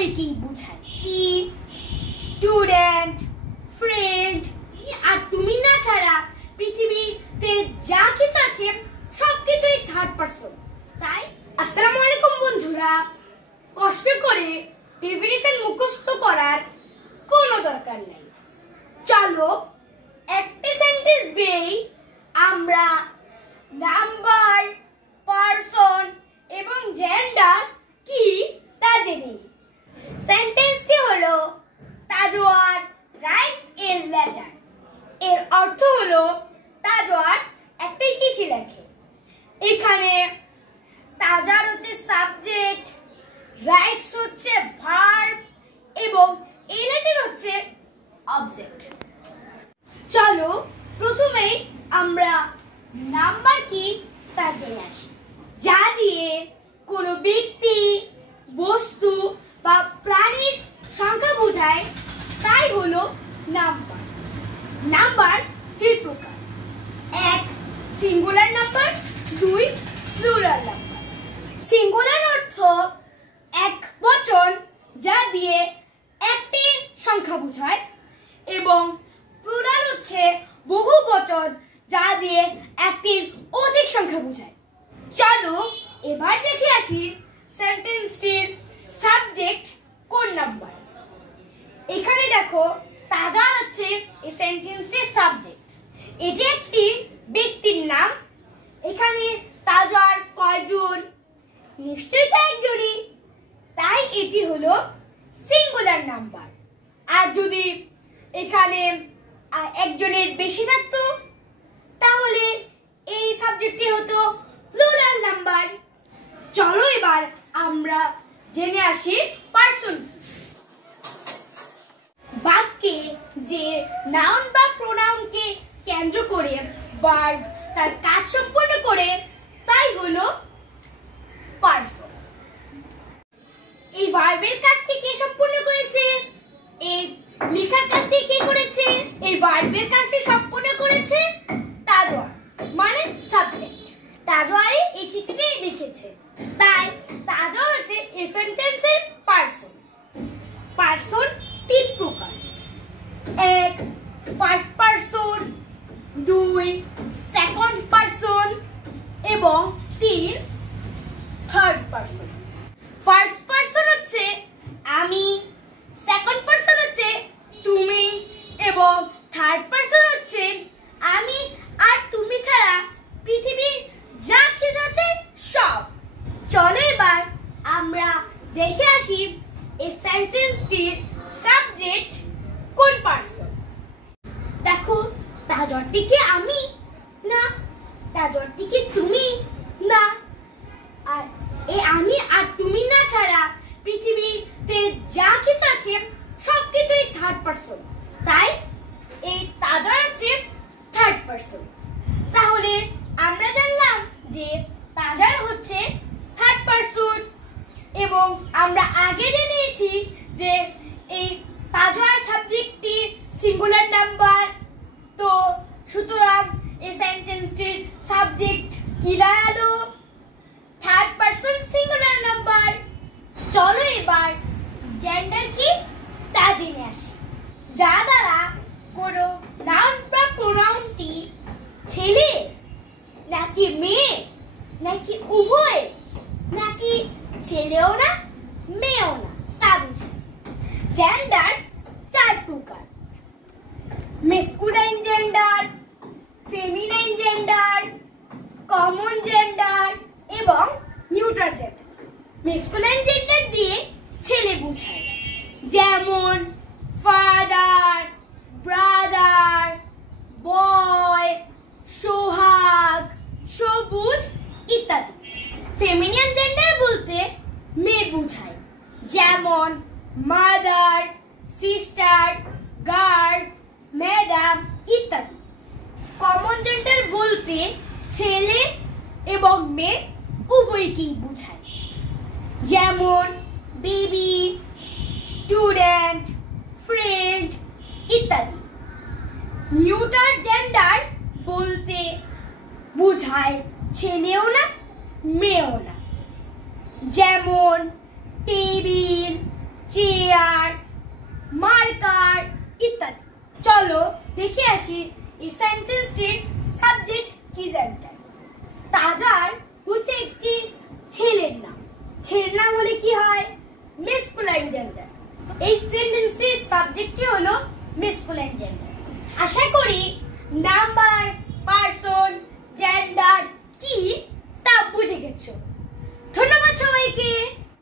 উভয়কেই বোঝায়। কি স্টুডেন্ট, ফ্রেন্ড আর তুমি না ছাড়া পৃথিবীতে যা কিছু আছে সবকিছুই থার্ড পারসন। তাই আসসালামু আলাইকুম বন্ধুরা, কষ্ট করে ডেফিনিশন মুখস্থ করার কোনো দরকার নেই। চলো একটি সেন্টেন্স দিয়েই আমরা নাম্বার, পারসন এবং জেন্ডার কি তা জেনে নিই। সেন্টেন্সটি হলো তাজওয়ার রাইটস এ লেটার। এর অর্থ হলো তাজওয়ার একটি চিঠি লেখে। এখানে তাজার হচ্ছে সাবজেক্ট, রাইটস হচ্ছে ভার্ব এবং এ লেটার হচ্ছে অবজেক্ট। চলো প্রথমেই আমরা নাম্বার কি তা জেনে আসি। যা দিয়ে কোনো ব্যক্তি, বস্তু বা প্রাণীর সংখ্যা বোঝায় তাই হলো নাম্বার। নাম্বার দুই প্রকার, এক সিঙ্গুলার নাম্বার, দুই প্লুরাল নাম্বার। সিঙ্গুলার অর্থ এক বচন যা দিয়ে একটি সংখ্যা বোঝায় এবং প্লুরাল হচ্ছে বহু বচন যা দিয়ে একটির অধিক সংখ্যা বোঝায়। চলো এবার দেখে আসি সেন্টেন্সটির সাবজেক্ট কোন নাম্বার। এখানে দেখো তাজা আছে এই সেন্টেন্সটির সাবজেক্ট। এটি একটি ব্যক্তির নাম। এখানে তাজার কয়জন? নিশ্চয়ই তা একজনই, তাই এটি হলো সিঙ্গুলার নাম্বার। আর যদি এখানে একজনের বেশি থাকতো তাহলে এই সাবজেক্টটি হতো প্লুরাল নাম্বার। চলো এবার আমরা জেনে আসি পারসন। বাক্যে যে নাউন বা প্রোনাউনকে কেন্দ্র করে ভার্ব তার কাজ সম্পন্ন করে তাই হলো পারসন। এই ভার্বের কাজটি কে সম্পন্ন করেছে? এই লেখার কাজটি কে করেছে? এই ভার্বের কাজটি সম্পন্ন করেছে তাজওয়ার, মানে সাবজেক্ট। তাজওয়ারই এই চিঠিটি লিখেছে, তাই তাজওয়ার হচ্ছে এই সেন্টেন্সের পারসন। পারসন তিন প্রকার, এক ফার্স্ট পারসন, দুই সেকেন্ড পারসন এবং তিন থার্ড পারসন। ফার্স্ট পারসন হচ্ছে আমি, সেকেন্ড পারসন হচ্ছে তুমি এবং থার্ড পারসন হচ্ছে আমি আর তুমি ছাড়া পৃথিবীর যা কিছু আছে সব। চলো এবার আমরা দেখে আসি এই সেন্টেন্সটির সাবজেক্ট কোন পারসন। দেখো তাজরটি কি আমি? না। তাজরটি কি তুমি? না। আর এই আমি আর তুমি না ছাড়া পৃথিবীতে যা কিছু আছে সবকিছুই থার্ড পারসন, তাই এই তাজা হচ্ছে থার্ড পারসন। তাহলে আমরা জানলাম যে তাজার হচ্ছে থার্ড পারসন এবং আমরা আগে জেনেছি যে এই তাজার সাবজেক্টটি সিঙ্গুলার নাম্বার। তো সুতরাং এই সেন্টেন্সটির সাবজেক্ট কি দাঁড়ালো? Third person singular number. চলো এবার জেন্ডার কি তা জেনে আসি। যা দ্বারা কোনো নাউন বা প্রোনাউনটি ছেলে নাকি মেয়ে নাকি উভয় নাকি ছেলেও না মেয়েও না তা বোঝায়। জেন্ডার চার প্রকার, masculine gender, feminine gender, common gender এবং নিউট্রাল জেন্ডার। মেসকুলাইন জেন্ডার দিয়ে ছেলে বোঝায়, যেমন ফাদার, ব্রাদার, বয়, সোহাগ, সবুজ ইত্যাদি। ফেমিনিয়ান জেন্ডার বলতে মেয়ে বোঝায়, যেমন মাদার, সিস্টার, গার্ল, ম্যাডাম ইত্যাদি। কমন জেন্ডার বলতে ছেলে এবং মেয়ে উভয়কেই বোঝায়, যেমন বেবি, স্টুডেন্ট, ফ্রেন্ড ইত্যাদি। নিউট্রাল জেন্ডার বলতে বোঝায় ছেলেও না মেয়েও না, যেমন টেবিল, চলো দেখে আসি এই সেন্টেন্সটির সাবজেক্ট কি জানতে। তাজার হচ্ছে একটি ছেলের নাম। ছেলের নাম হলে কি হয়? মেসকুলাইন জেন্ডার। এই সেন্টেন্সটির সাবজেক্টটি হলো মেসকুলাইন জেন্ডার। আশা করি নাম বা